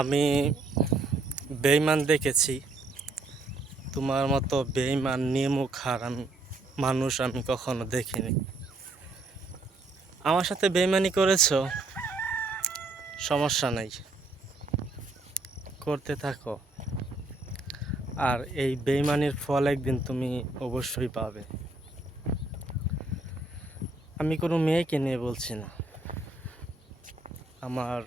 আমি বেঈমান দেখেছি, তোমার মতো বেঈমান নিমুখ হারাম মানুষ আমি কখনো দেখিনি। আমার সাথে বেঈমানি করেছো, সমস্যা নাই, করতে থাকো। আর এই বেঈমানির ফল একদিন তুমি অবশ্যই পাবে। আমি কোনো মেয়েকে নিয়ে বলছি না, আমার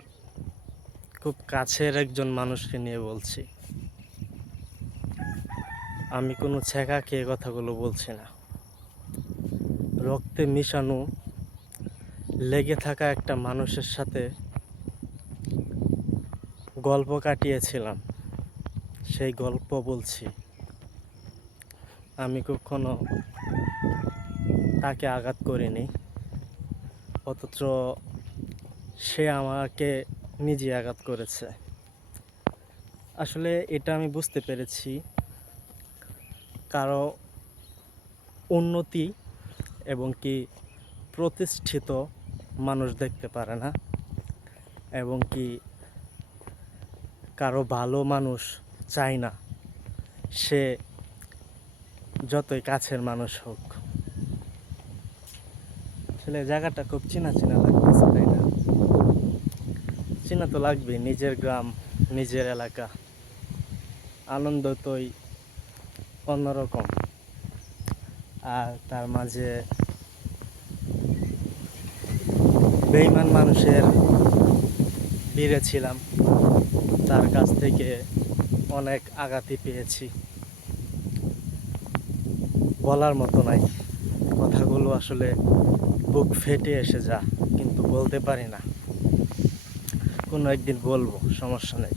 খুব কাছের একজন মানুষকে নিয়ে বলছি। আমি কোনো ছ্যাঁকাকে এ কথাগুলো বলছি না। রক্তে মিশানো লেগে থাকা একটা মানুষের সাথে গল্প কাটিয়েছিলাম, সেই গল্প বলছি। আমি কখনো তাকে আঘাত করিনি, অথচ সে আমাকে নিজে আঘাত করেছে। আসলে এটা আমি বুঝতে পেরেছি, কারো উন্নতি এবং কি প্রতিষ্ঠিত মানুষ দেখতে পারে না, এবং কি কারো ভালো মানুষ চায় না, সে যতই কাছের মানুষ হোক। আসলে জায়গাটা খুব চেনা চেনা লাগতেছে, তাই না? চেনা তো লাগবেই, নিজের গ্রাম, নিজের এলাকা, আনন্দ তোই অন্যরকম। আর তার মাঝে বেঈমান মানুষের ভিড়ে ছিলাম, তার কাছ থেকে অনেক আঘাতই পেয়েছি, বলার মতো নাই। কথাগুলো আসলে বুক ফেটে এসে যা, কিন্তু বলতে পারি না। কোনো একদিন বলবো, সমস্যা নেই।